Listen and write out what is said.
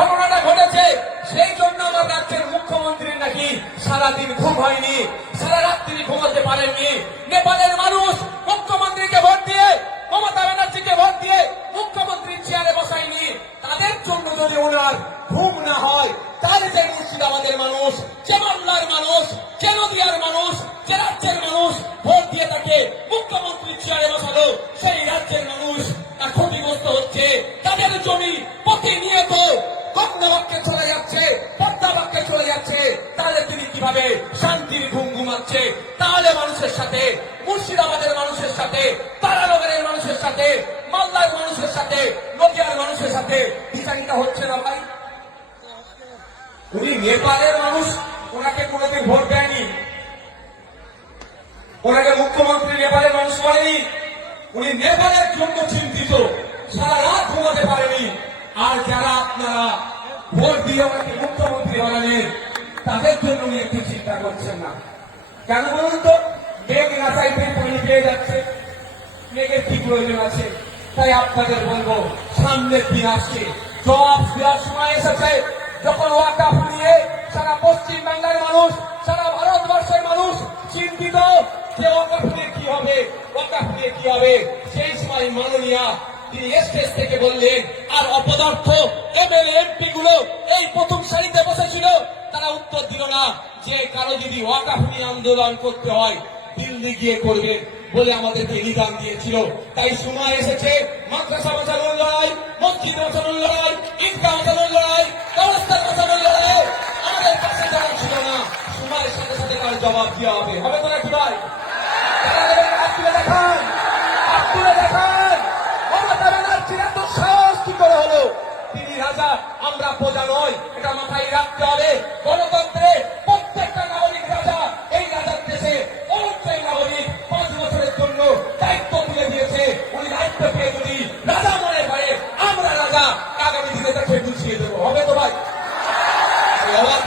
ঘটনাটা ঘটেছে। সেই জন্য আমার রাজ্যের মুখ্যমন্ত্রীর নাকি সারাদিন ঘুম হয়নি, সারা রাত্রি ঘুমাতে পারেননি। নেপালের মানুষ মুখ্যমন্ত্রীকে ভোট দিয়ে, মমতা ব্যানার্জিকে ভোট দিয়ে মুখ্যমন্ত্রীর চেয়ারে বসায়নি। তাদের জন্য যদি ওনার ঘুম না হয়, তাহলে যে মুর্শিদাবাদের মানুষ, যে বাংলার মানুষ, যে নদিয়ার মানুষ, যে রাজ্যের মানুষ, ভোট দিয়ে তাকে মুখ্যমন্ত্রীর চেয়ারে বসালো, সেই কীভাবে শান্তির ঘুম ঘুমাচ্ছে, তাহলে মানুষের সাথে, মুর্শিদাবাদের মানুষের সাথে, তারানগরের মানুষের সাথে, মালদার মানুষের সাথে, নদিয়ার মানুষের সাথে বিচারিতা হচ্ছে না ভাই? উনি নেপালের মানুষ, ওনাকে কোনোদিন ভোট দেয়নি। ওনাকে মুখ্যমন্ত্রী নেপালের মানুষ করেনি উনি নেপালের জন্য চিন্তিত, সারা রাত ঘুমাতে পারেনি। আর যারা আপনারা ভোট দিয়ে ওনাকে মুখ্যমন্ত্রী বানালেন তাদের জন্য উনি একটু চিন্তা করছেন না। কেন বলুন তো? মেঘ রাস্তায় পানি পেয়ে যাচ্ছে। মেঘের কি প্রয়োজন আছে? তাই আপনাদের বলব, সামনের দিন আসছে। জবাব দেওয়ার সময় এসেছে। যখন ওয়াকা ফুরিয়ে সারা পশ্চিম বাংলার মানুষ, সারা ভারতবর্ষের মানুষ চিন্তিত যে ওয়াকা ফুরিয়ে কি হবে ওয়াকা ফুরিয়ে কি হবে? সেই সময় মাননীয়া তিনি স্টেজ থেকে বললেন, আর অপদার্থ এমএলএ এমপি গুলো এই প্রথম সারিতে বসেছিল তারা উত্তর দিল না যে কারও যদি ওয়াকাফ আন্দোলন করতে হয়, দিল্লি গিয়ে করবে বলে আমাদেরকে নিদান দিয়েছিল। তাই সময় এসেছে, মাদ্রাসা বাঁচানোর লড়াই, মসজিদ বাঁচানোর লড়াই, ঈদগাহ বাঁচানোর লড়াই ব্যবস্থা বাঁচানোর লড়াই। আমাদের পাশে যারা ছিল না। সময়ের সাথে সাথে তার জবাব দেওয়া হবে। হবে তো নাকি ভাই? আমরা প্রজা নয় এটা মাথায় রাখতে হবে। গণতন্ত্র যদি রাজা মনে করে, আমরা রাজা কাকে দিতে তাকে বুঝিয়ে দেবো। হবে তো ভাই? অবাক